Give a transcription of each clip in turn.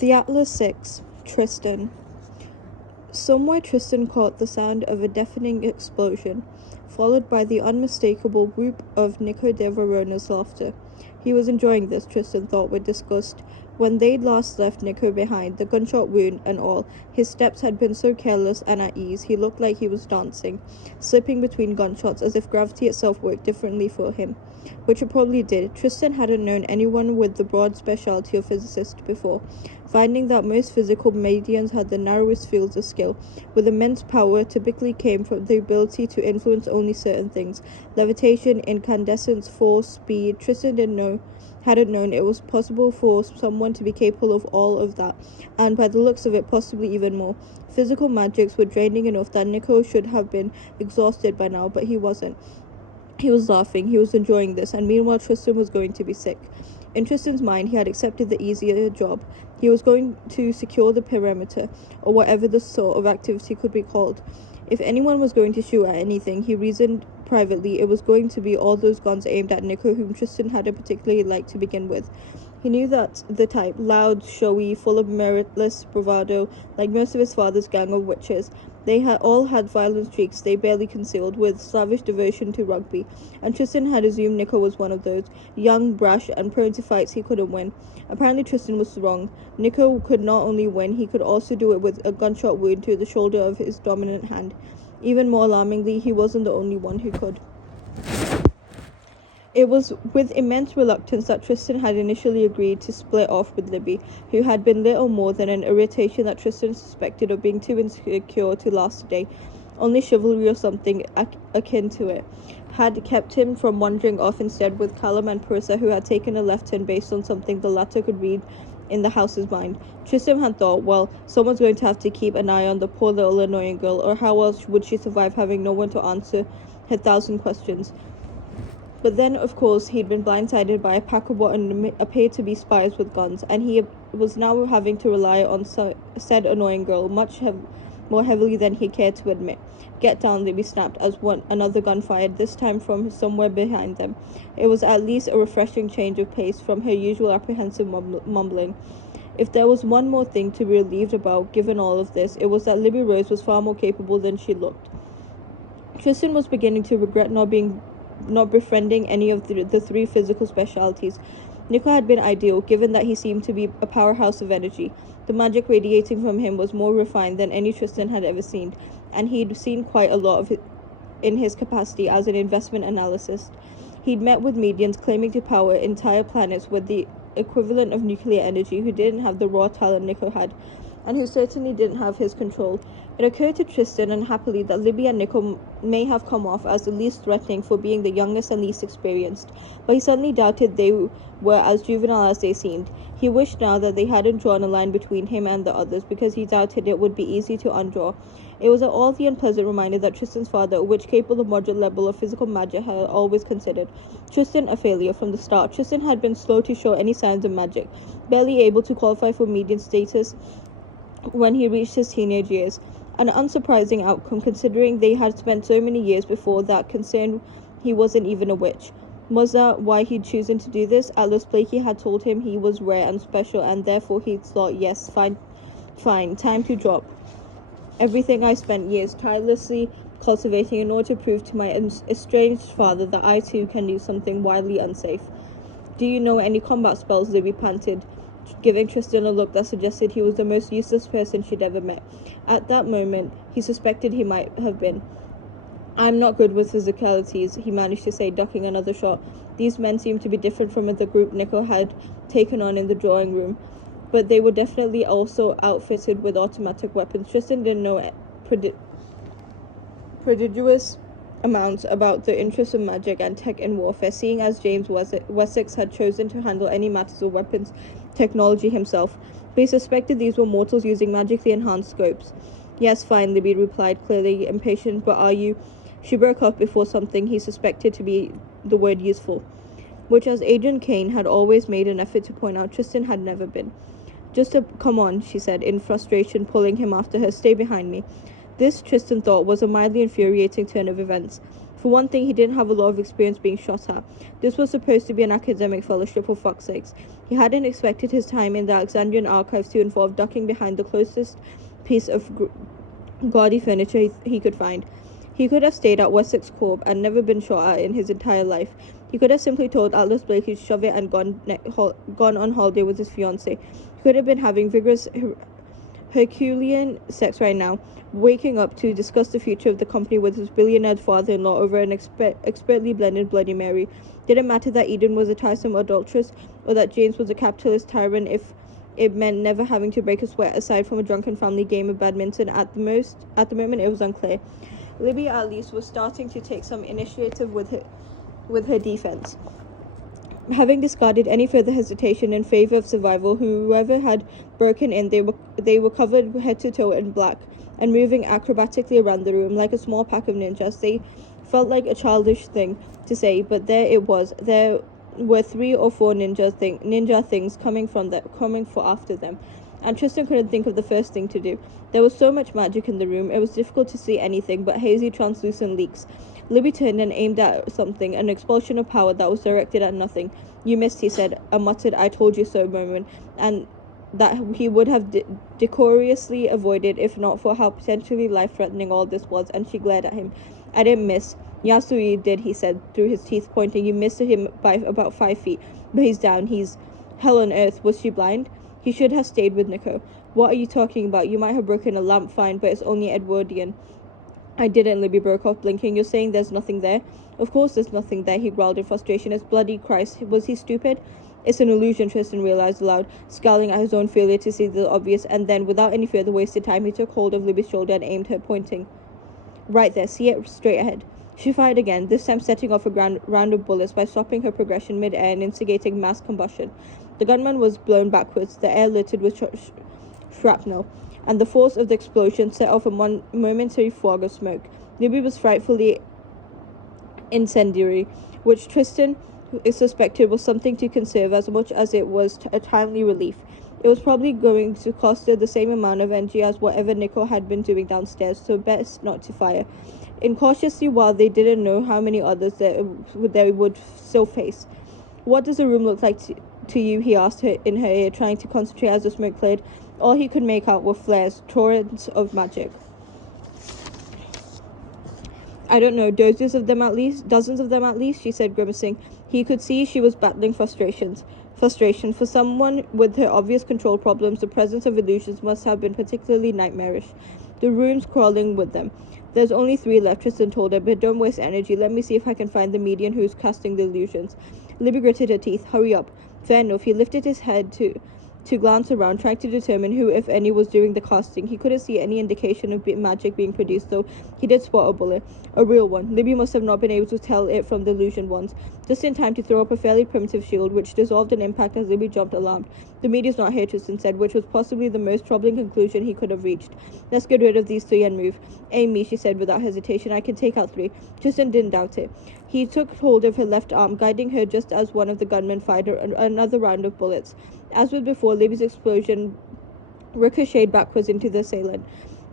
The Atlas 6, Tristan. Somewhere Tristan caught the sound of a deafening explosion, followed by the unmistakable whoop of Nico de Verona's laughter. He was enjoying this, Tristan thought with disgust. When they'd last left Nico behind, the gunshot wound and all, his steps had been so careless and at ease, he looked like he was dancing, slipping between gunshots as if gravity itself worked differently for him. Which it probably did. Tristan hadn't known anyone with the broad specialty of physicist before, finding that most physical mediums had the narrowest fields of skill, with immense power typically came from the ability to influence only certain things. Levitation, incandescence, force, speed. Tristan hadn't known it was possible for someone to be capable of all of that, and by the looks of it, possibly even more. Physical magics were draining enough that Nico should have been exhausted by now, but he wasn't. He was laughing, he was enjoying this, and meanwhile Tristan was going to be sick. In Tristan's mind, he had accepted the easier job. He was going to secure the perimeter, or whatever the sort of activity could be called. If anyone was going to shoot at anything, he reasoned privately, it was going to be all those guns aimed at Nico, whom Tristan hadn't particularly liked to begin with. He knew that the type, loud, showy, full of meritless bravado, like most of his father's gang of witches. They had all had violent streaks they barely concealed, with slavish devotion to rugby, and Tristan had assumed Nico was one of those, young, brash, and prone to fights he couldn't win. Apparently Tristan was wrong. Nico could not only win, he could also do it with a gunshot wound to the shoulder of his dominant hand. Even more alarmingly, he wasn't the only one who could. It was with immense reluctance that Tristan had initially agreed to split off with Libby, who had been little more than an irritation that Tristan suspected of being too insecure to last a day. Only chivalry or something akin to it had kept him from wandering off instead with Callum and Perissa, who had taken a left turn based on something the latter could read in the house's mind. Tristan had thought, well, someone's going to have to keep an eye on the poor little annoying girl, or how else would she survive having no one to answer her 1,000 questions? But then, of course, he'd been blindsided by a pack of what appeared to be spies with guns, and he was now having to rely on said annoying girl much more heavily than he cared to admit. Get down, Libby snapped as another gun fired, this time from somewhere behind them. It was at least a refreshing change of pace from her usual apprehensive mumbling. If there was one more thing to be relieved about, given all of this, it was that Libby Rose was far more capable than she looked. Tristan was beginning to regret not befriending any of the three physical specialties. Nico had been ideal, given that he seemed to be a powerhouse of energy. The magic radiating from him was more refined than any Tristan had ever seen, and he'd seen quite a lot of it in his capacity as an investment analyst. He'd met with mediums claiming to power entire planets with the equivalent of nuclear energy who didn't have the raw talent Nico had, and who certainly didn't have his control. It occurred to Tristan unhappily that Libby and Nico may have come off as the least threatening for being the youngest and least experienced, but he suddenly doubted they were as juvenile as they seemed. He wished now that they hadn't drawn a line between him and the others, because he doubted it would be easy to undraw. It was all the unpleasant reminder that Tristan's father, which capable of moderate level of physical magic, had always considered Tristan a failure from the start. Tristan had been slow to show any signs of magic, barely able to qualify for median status when he reached his teenage years. An unsurprising outcome, considering they had spent so many years before that concerned he wasn't even a witch. Was that why he'd chosen to do this? Atlas Blakey had told him he was rare and special, and therefore he'd thought, yes, fine, time to drop everything I spent years tirelessly cultivating in order to prove to my estranged father that I too can do something wildly unsafe. Do you know any combat spells? Libby panted, giving Tristan a look that suggested he was the most useless person she'd ever met. At that moment, he suspected he might have been. I'm not good with physicalities, he managed to say, ducking another shot. These men seemed to be different from the group Nico had taken on in the drawing room, but they were definitely also outfitted with automatic weapons. Tristan didn't know prodigious amounts about the interests of magic and tech in warfare, seeing as James Wessex had chosen to handle any matters of weapons technology himself, but he suspected these were mortals using magically enhanced scopes. Yes, fine, Libby replied, clearly impatient, but are you? She broke off before something he suspected to be the word useful, which, as Agent Kane had always made an effort to point out, Tristan had never been. Come on, she said, in frustration, pulling him after her. Stay behind me. This, Tristan thought, was a mildly infuriating turn of events. For one thing, he didn't have a lot of experience being shot at. This was supposed to be an academic fellowship, for fuck's sakes. He hadn't expected his time in the Alexandrian archives to involve ducking behind the closest piece of gaudy furniture he could find. He could have stayed at Wessex Corp and never been shot at in his entire life. He could have simply told Atlas Blakely to shove it and gone on holiday with his fiancée. He could have been having vigorous Herculean sex right now, waking up to discuss the future of the company with his billionaire father-in-law over an expertly blended Bloody Mary. Didn't matter that Eden was a tiresome adulteress or that James was a capitalist tyrant if it meant never having to break a sweat aside from a drunken family game of badminton. At the moment, it was unclear. Libby, at least, was starting to take some initiative with her defense. Having discarded any further hesitation in favor of survival, whoever had broken in, they were covered head to toe in black and moving acrobatically around the room like a small pack of ninjas. They felt like a childish thing to say, but there it was. There were 3 or 4 ninja things coming for after them, and Tristan couldn't think of the first thing to do. There was so much magic in the room, it was difficult to see anything but hazy, translucent leaks. Libby turned and aimed at something, an expulsion of power that was directed at nothing. "You missed," he said, a muttered "I told you so" moment, and that he would have decorously avoided if not for how potentially life-threatening all this was, and she glared at him. "I didn't miss." "Yasui did," he said through his teeth, pointing. "You missed him by about 5 feet, but he's down. He's..." Hell on earth, was she blind? He should have stayed with Nico. "What are you talking about? You might have broken a lamp, fine, but it's only Edwardian." "I didn't," Libby broke off, blinking. "You're saying there's nothing there?" "Of course there's nothing there," he growled in frustration. "It's bloody Christ. Was he stupid?" "It's an illusion," Tristan realized aloud, scowling at his own failure to see the obvious, and then, without any further wasted time, he took hold of Libby's shoulder and aimed her, pointing. "Right there, see it? Straight ahead." She fired again, this time setting off a round of bullets by stopping her progression mid-air and instigating mass combustion. The gunman was blown backwards, the air littered with shrapnel, and the force of the explosion set off a momentary fog of smoke. Libby was frightfully incendiary, which Tristan suspected was something to conserve as much as it was a timely relief. It was probably going to cost her the same amount of energy as whatever Nico had been doing downstairs, so best not to fire. Incautiously, while they didn't know how many others they would still face. "What does the room look like to you?" he asked her in her ear, trying to concentrate as the smoke cleared. All he could make out were flares, torrents of magic. "I don't know, dozens of them at least," she said, grimacing. He could see she was battling frustration. For someone with her obvious control problems, the presence of illusions must have been particularly nightmarish. The room's crawling with them. "There's only 3 left," Tristan told her, "but don't waste energy. Let me see if I can find the medium who's casting the illusions." Libby gritted her teeth. "Hurry up." Fair enough. He lifted his head to glance around, trying to determine who, if any, was doing the casting. He couldn't see any indication of magic being produced, though he did spot a bullet. A real one. Libby must have not been able to tell it from the illusion ones. Just in time to throw up a fairly primitive shield, which dissolved in impact as Libby jumped alarmed. "The media's not here," Tristan said, which was possibly the most troubling conclusion he could have reached. "Let's get rid of these 3 and move." "Aim me," she said without hesitation. "I can take out 3. Tristan didn't doubt it. He took hold of her left arm, guiding her just as one of the gunmen fired another round of bullets. As with before, Libby's explosion ricocheted backwards into the assailant,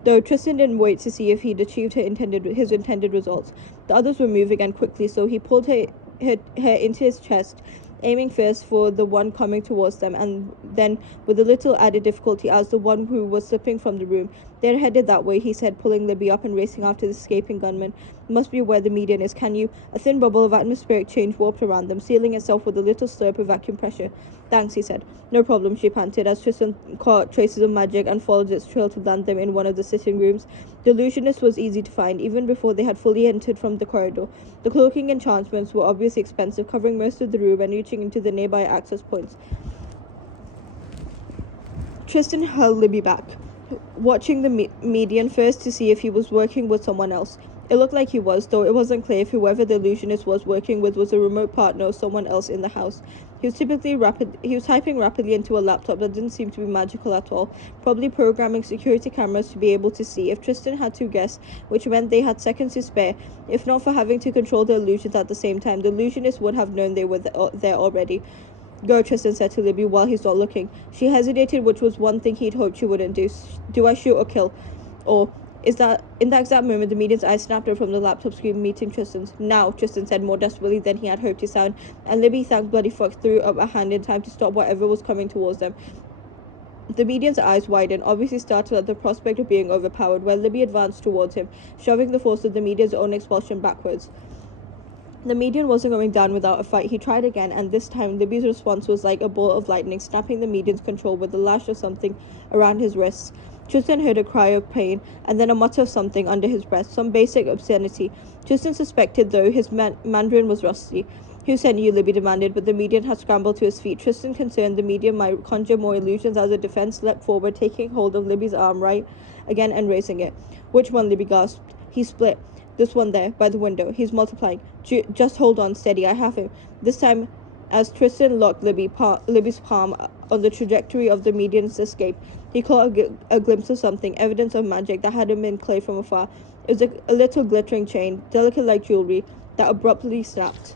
though Tristan didn't wait to see if he'd achieved his intended results. The others were moving, and quickly, so he pulled her into his chest, aiming first for the one coming towards them, and then, with a little added difficulty, as the one who was slipping from the room. "They're headed that way," he said, pulling Libby up and racing after the escaping gunman. "Must be where the median is. Can you—" A thin bubble of atmospheric change warped around them, sealing itself with a little slurp of vacuum pressure. "Thanks," he said. "No problem," she panted, as Tristan caught traces of magic and followed its trail to land them in one of the sitting rooms. The illusionist was easy to find, even before they had fully entered from the corridor. The cloaking enchantments were obviously expensive, covering most of the room and reaching into the nearby access points. Tristan held Libby back, watching the median first to see if he was working with someone else. It looked like he was, though it wasn't clear if whoever the illusionist was working with was a remote partner or someone else in the house. He was typing rapidly into a laptop that didn't seem to be magical at all, probably programming security cameras to be able to see. If Tristan had to guess, which meant they had seconds to spare, if not for having to control the illusions at the same time, the illusionist would have known they were there already. "Go," Tristan said to Libby while he stopped looking. She hesitated, which was one thing he'd hoped she wouldn't do. "Do I shoot or kill?" Or, Is that in that exact moment, the medium's eyes snapped up from the laptop screen, meeting Tristan's. Now, Tristan said more desperately than he had hoped to sound, and Libby, thank bloody fuck, threw up a hand in time to stop whatever was coming towards them. The medium's eyes widened, obviously startled at the prospect of being overpowered, while Libby advanced towards him, shoving the force of the medium's own expulsion backwards. The medium wasn't going down without a fight. He tried again, and this time Libby's response was like a bolt of lightning, snapping the medium's control with a lash of something around his wrists. Tristan heard a cry of pain, and then a mutter of something under his breath, some basic obscenity. Tristan suspected, though, his Mandarin was rusty. Who sent you? Libby demanded, but the medium had scrambled to his feet. Tristan, concerned the medium might conjure more illusions as a defense, leapt forward, taking hold of Libby's arm right again and raising it. Which one? Libby gasped. He split. This one there, by the window. He's multiplying. Just hold on, steady. I have him. This time, as Tristan locked Libby's palm on the trajectory of the medium's escape, he caught a glimpse of something, evidence of magic that hadn't been clay from afar. It was a little glittering chain, delicate like jewelry, that abruptly snapped.